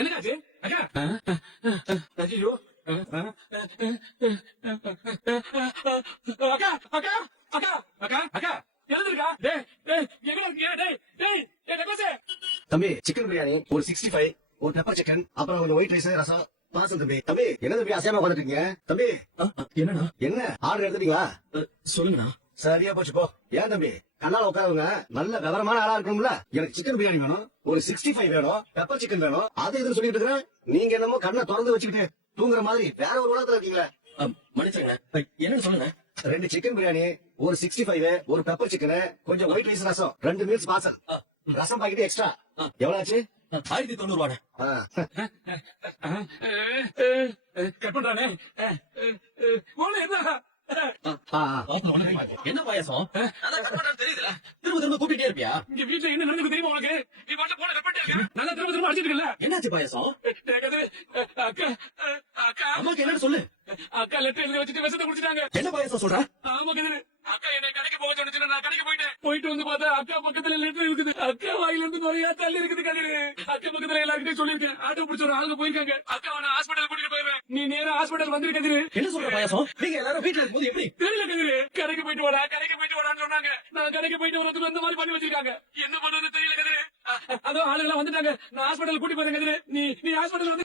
என்னக்காச்சு அக்கா? ஐயோ அக்கா அக்கா அக்கா அக்கா அக்கா எழுந்திருக்கா? டேய் டேய் எங்கடா இருக்கீங்க? டேய் டேய் டேய் டெபாசே. தம்பி சிக்கன் பிரியாணி ஒரு 65 ஒரு பெப்பர் சிக்கன் அப்புறம் கொஞ்சம் ஒயிட் ரைஸ் ரசம் பாசம். தம்பி தம்பி என்ன தம்பி அசையாம உட்காந்துட்டு இருக்கீங்க? தம்பி என்னடா என்ன ஆர்டர் எடுத்துட்டீங்களா? சொல்லுங்கண்ணா. சரியா போச்சு போ. ஏன் தம்பி கண்ணால உட்காரவங்க நல்ல விவரமான ஆளா இருக்கணும்ல. எனக்கு சிக்கன் பிரியாணி வேணும், ஒரு 65 வேணும், பெப்பர் சிக்கன் வேணும், அது இதுன்னு சொல்லிட்டு இருக்கிறேன். நீங்க என்னமோ கண்ணை திறந்து வச்சுக்கிட்டு தூங்குற மாதிரி வேற ஒரு உலகத்துல இருக்கீங்களா? மன்னிச்சுங்க என்னன்னு சொல்லுங்க. 2 சிக்கன் பிரியாணி ஒரு 65 ஒரு பெப்பர் சிக்கன் கொஞ்சம் ஒயிட் ரைஸ் ரசம் 2 மீல்ஸ் பார்சல். ரசம் பாக்கெட் எக்ஸ்ட்ரா எவ்வளவு ஆச்சு? 1090 ரூபாய். கட் பண்றானே. என்ன பாயாசம் தெரியுதுல? திரும்ப திரும்ப கூப்பிட்டே இருப்பியா? இங்க வீட்டுல என்ன நடந்தது தெரியுமா உனக்கு? நீ பாட்டு போன கட் பண்ணிட்டு நல்லா திரும்ப திரும்ப அடிச்சிட்டு இருக்கல. என்னாச்சு பாயாசம்? அக்கா அக்கா அம்மாக்கு என்ன சொல்லு. அக்கா லெட்டர் எழுதி வச்சுட்டு விஷத்தை குடிச்சிட்டாங்க. என்ன பாயாசம் சொல்ற? ஆமா கதிரு. அக்கா என்ன கடைக்கு போக சொன்னுச்சு, நான் கடைக்கு போயிட்டு வந்து பார்த்தா அக்கா பக்கத்துல லெட்டர் இருக்குது. அக்கா வாயில இருந்து நிறைய தள்ளி இருக்குது கதிரு. அக்கா பக்கத்துல எல்லாருக்கிட்டையும் சொல்லிருக்கேன். ஆட்டோ பிடிச்ச ஒரு ஆளுங்க போயிருக்காங்க. அக்கா அவனை ஹாஸ்பிட்டல் கூட்டிட்டு போயிருவேன். நீ நேரா ஹாஸ்பிட்டல் வந்துரு கதிரு. என்ன சொல்ற பாயாசம்? நீங்க எல்லாரும் வீட்டுல இருக்கும்போது எப்படி தெரியல கதிரு? கடைக்கு போயிட்டு வாடான்னு சொன்னாங்க. நான் கடைக்கு போயிட்டு வரதுக்கு அந்த மாதிரி பண்ணி வச்சிருக்காங்க. என்ன பண்றது தெரியல கதிரு. அதோ ஆளுங்க வந்துட்டாங்க. நான் ஹாஸ்பிட்டல் கூட்டி போறேன் கதிரு. நீ ஹாஸ்பிட்டல் வந்து